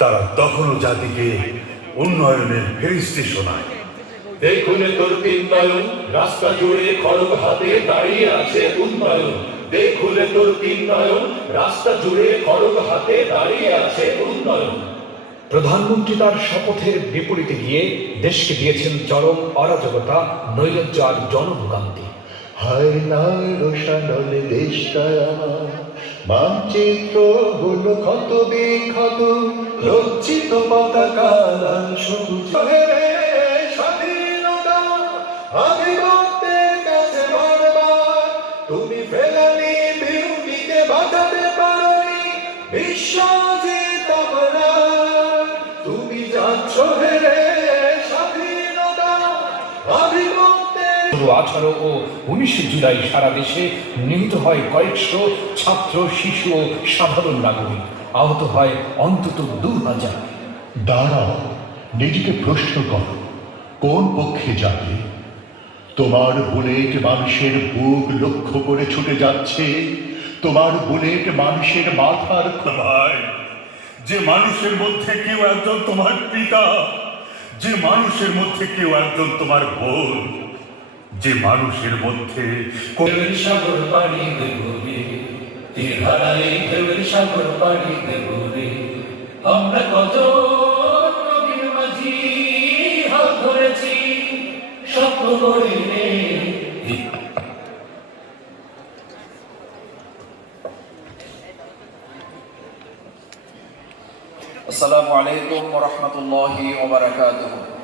তারা তখনও জাতিকে উন্নয়নের ফেরিস্তি শোনায়। দেখুন তোর তিন নয়ন, রাস্তা জুড়ে খড়গ হাতে দাঁড়িয়ে আছে উন্নয়ন। দেখুন তোর তিন নয়ন, রাস্তা জুড়ে খড়গ হাতে দাঁড়িয়ে আছে উন্নয়ন। প্রধানমন্ত্রী তার শপথের বিপরীতে গিয়ে দেশকে দিয়েছেন চরম অরাজকতা, নৈরাজ্য আর জনভোগান্তি। হায় লাল রোশানল দেশটা আমার, মানচিত্র হলো ক্ষত বিক্ষত, লজ্জিত পতাকা লাল সবুজ। স্বাধীনতা আধিপত্যের কাছে বারবার তুমি ফেলানি, বিরোধীকে বাঁচাতে পারোনি, বিশ্বজিৎ অমর তুমি যাচ্ছ হেরে। স্বাধীনতা আধিপত্যের 18 ও 19 জুলাই সারা দেশে নিহত হয় কয়েকশো ছাত্র, শিশু ও সাধারণ নাগরিক, আহত হয় অন্তত 2000। দাঁড়াও, নিজেকে প্রশ্ন করো, কোন পক্ষে যাবে? তোমার বুলেট মানুষের বুক লক্ষ্য করে ছুটে যাচ্ছে, তোমার বুলেট মানুষের মাথার ভাই, যে মানুষের মধ্যে কেউ একজন তোমার পিতা, যে মানুষের মধ্যে কেউ একজন তোমার বোন, যে মানুষের মধ্যে সাগর পাড়ি দেবো রে, তীর হারাই ঢেউয়ের সাগর পাড়ি দেবো রে। আমরা কত নদীর মাঝি হাত ধরেছি, স্বপ্ন করি রে। আসসালামু আলাইকুম ওয়া রাহমাতুল্লাহি ওয়া বারাকাতুহু।